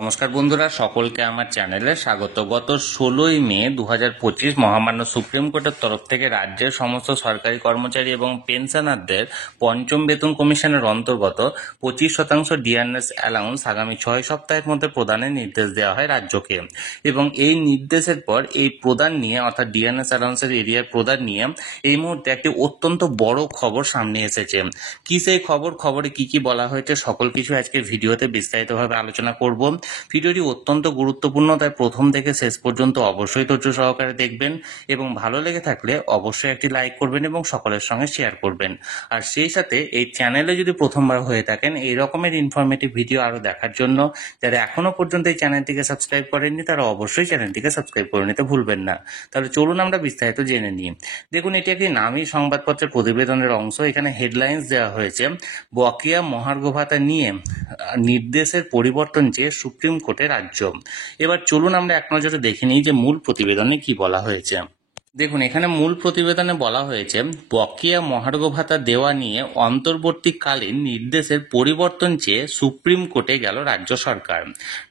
নমস্কার বন্ধুরা, সকলকে আমার চ্যানেলে স্বাগত। গত 16ই মে 2025 মহামান্য সুপ্রিম কোর্টের তরফ থেকে রাজ্যের সমস্ত সরকারি কর্মচারী এবং পেনশনারদের পঞ্চম বেতন কমিশনের অন্তর্গত 25% ডিআরএস অ্যালাউন্স আগামী 6 সপ্তাহের মধ্যে প্রদানের নির্দেশ দেওয়া হয় রাজ্যকে। এবং এই নির্দেশের পর এই প্রদান নিয়ে অর্থাৎ ডিআরএস অ্যালাউন্সের এরিয়ার প্রদান নিয়ে এই মুহূর্তে একটি অত্যন্ত বড় খবর সামনে এসেছে। কি সেই খবরে কি কি বলা হয়েছে সকল কিছু আজকে ভিডিওতে বিস্তারিতভাবে আলোচনা করব। ভিডিওটি অত্যন্ত গুরুত্বপূর্ণ, তাই প্রথম থেকে শেষ পর্যন্ত অবশ্যই ধৈর্য সহকারে দেখবেন এবং ভালো লেগে থাকলে অবশ্যই একটি লাইক করবেন এবং সকলের সঙ্গে শেয়ার করবেন। আর সেই সাথে এই চ্যানেলে যদি প্রথমবার হয়ে থাকেন এই রকমের ইনফরমেটিভ ভিডিও আরও দেখার জন্য যারা এখনো পর্যন্ত এই চ্যানেলটিকে সাবস্ক্রাইব করেননি তারা অবশ্যই চ্যানেলটিকে সাবস্ক্রাইব করে নিতে ভুলবেন না। তাহলে চলুন আমরা বিস্তারিত জেনে নিই। দেখুন, এটি একটি নামী সংবাদপত্রের প্রতিবেদনের অংশ। এখানে হেডলাইন্স দেওয়া হয়েছে, বকেয়া মহার্ঘ ভাতা নিয়ে নির্দেশের পরিবর্তন চেয়ে সুপ্রিম কোর্টে রাজ্য। এবার চলুন আমরা এক নজরে দেখে নিই যে মূল প্রতিবেদনে কি বলা হয়েছে। দেখুন, এখানে মূল প্রতিবেদনে বলা হয়েছে, বকেয়া মহার্ঘ ভাতা দেওয়া নিয়ে অন্তর্বর্তীকালীন নির্দেশের পরিবর্তন চেয়ে সুপ্রিম কোর্টে গেল রাজ্য সরকার।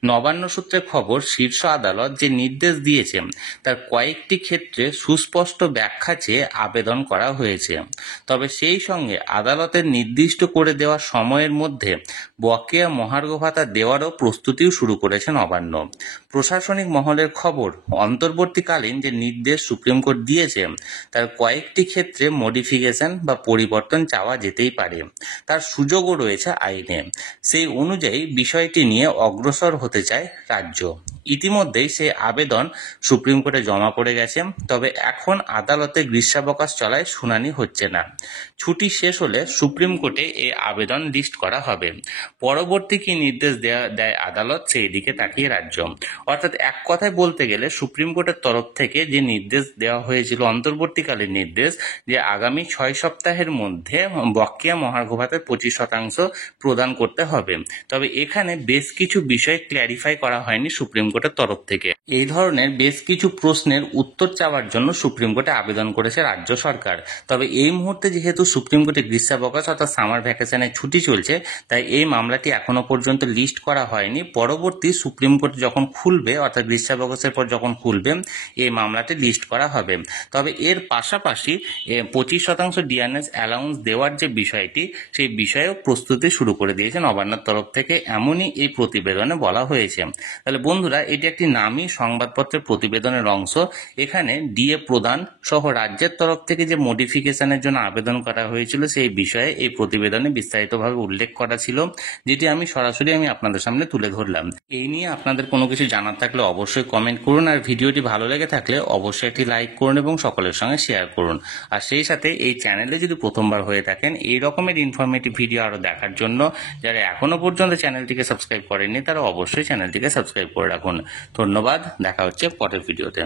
নবান্ন সূত্রে খবর, শীর্ষ আদালত যে নির্দেশ দিয়েছে তার কয়েকটি ক্ষেত্রে সুস্পষ্ট ব্যাখ্যা চেয়ে আবেদন করা হয়েছে। তবে সেই সঙ্গে আদালতের নির্দিষ্ট করে দেওয়া সময়ের মধ্যে বকেয়া মহার্ঘ ভাতা দেওয়ারও প্রস্তুতিও শুরু করেছে নবান্ন। প্রশাসনিক মহলের খবর, অন্তর্বর্তীকালীন যে নির্দেশ সুপ্রিম কোর্ট দিয়েছে তার কয়েকটি ক্ষেত্রে মডিফিকেশন বা পরিবর্তন চাওয়া যেতেই পারে, তার সুযোগও রয়েছে আইনে। সেই অনুযায়ী বিষয়টি নিয়ে অগ্রসর হতে চায় রাজ্য। ইতিমধ্যেই সেই আবেদন সুপ্রিম কোর্টে জমা পড়ে গেছে। তবে এখন আদালতে গ্রীষ্মাবকাশ চলায় শুনানি হচ্ছে না। ছুটি শেষ হলে সুপ্রিম কোর্টে এই আবেদন লিস্ট করা হবে। পরবর্তী কি নির্দেশ দেয় আদালত সেই দিকে তাকিয়ে রাজ্য। অর্থাৎ এক কথায় বলতে গেলে সুপ্রিম কোর্টের তরফ থেকে যে নির্দেশ দেওয়া হয়েছিল, অন্তর্বর্তীকালীন নির্দেশ, যে আগামী 6 সপ্তাহের মধ্যে বকেয়া মহার্ঘ ভাতার 25% প্রদান করতে হবে। তবে এখানে বেশ কিছু বিষয় ক্ল্যারিফাই করা হয়নি সুপ্রিম কোর্টের তরফ থেকে। এই ধরনের বেশ কিছু প্রশ্নের উত্তর চাওয়ার জন্য সুপ্রিম কোর্টে আবেদন করেছে রাজ্য সরকার। তবে এই মুহূর্তে যেহেতু সুপ্রিম কোর্টে গ্রীষ্মাবকাশ অর্থাৎ সামার ভ্যাকেশনের ছুটি চলছে, তাই এই মামলাটি এখনো পর্যন্ত লিস্ট করা হয়নি। পরবর্তী সুপ্রিম কোর্ট যখন খুলবে অর্থাৎ গ্রীষ্মাবকাশের পর যখন খুলবে এই মামলাটি লিস্ট করা হবে। তবে এর পাশাপাশি 25% ডিআরএস অ্যালাউন্স দেওয়ার যে বিষয়টি, সেই বিষয়েও প্রস্তুতি শুরু করে দিয়েছে নবান্নের তরফ থেকে, এমনই এই প্রতিবেদনে বলা হয়েছে। তাহলে বন্ধুরা, এটি একটি নামী সংবাদপত্রের প্রতিবেদনের অংশ। এখানে ডিএ প্রদান সহ রাজ্যের তরফ থেকে যে মডিফিকেশনের জন্য আবেদন করা হয়েছিল সেই বিষয়ে এই প্রতিবেদনে বিস্তারিতভাবে উল্লেখ করা ছিল, যেটি আমি সরাসরি আপনাদের সামনে তুলে ধরলাম। এই নিয়ে আপনাদের কোনো কিছু জানার থাকলে অবশ্যই কমেন্ট করুন, আর ভিডিওটি ভালো লেগে থাকলে অবশ্যই একটি লাইক করুন এবং সকলের সঙ্গে শেয়ার করুন। আর সেই সাথে এই চ্যানেলে যদি প্রথমবার হয়ে থাকেন এই রকমের ইনফরমেটিভ ভিডিও আরও দেখার জন্য যারা এখনো পর্যন্ত চ্যানেলটিকে সাবস্ক্রাইব করেননি তারা অবশ্যই চ্যানেলটিকে সাবস্ক্রাইব করে রাখুন। ধন্যবাদ, দেখা হচ্ছে পরের ভিডিওতে।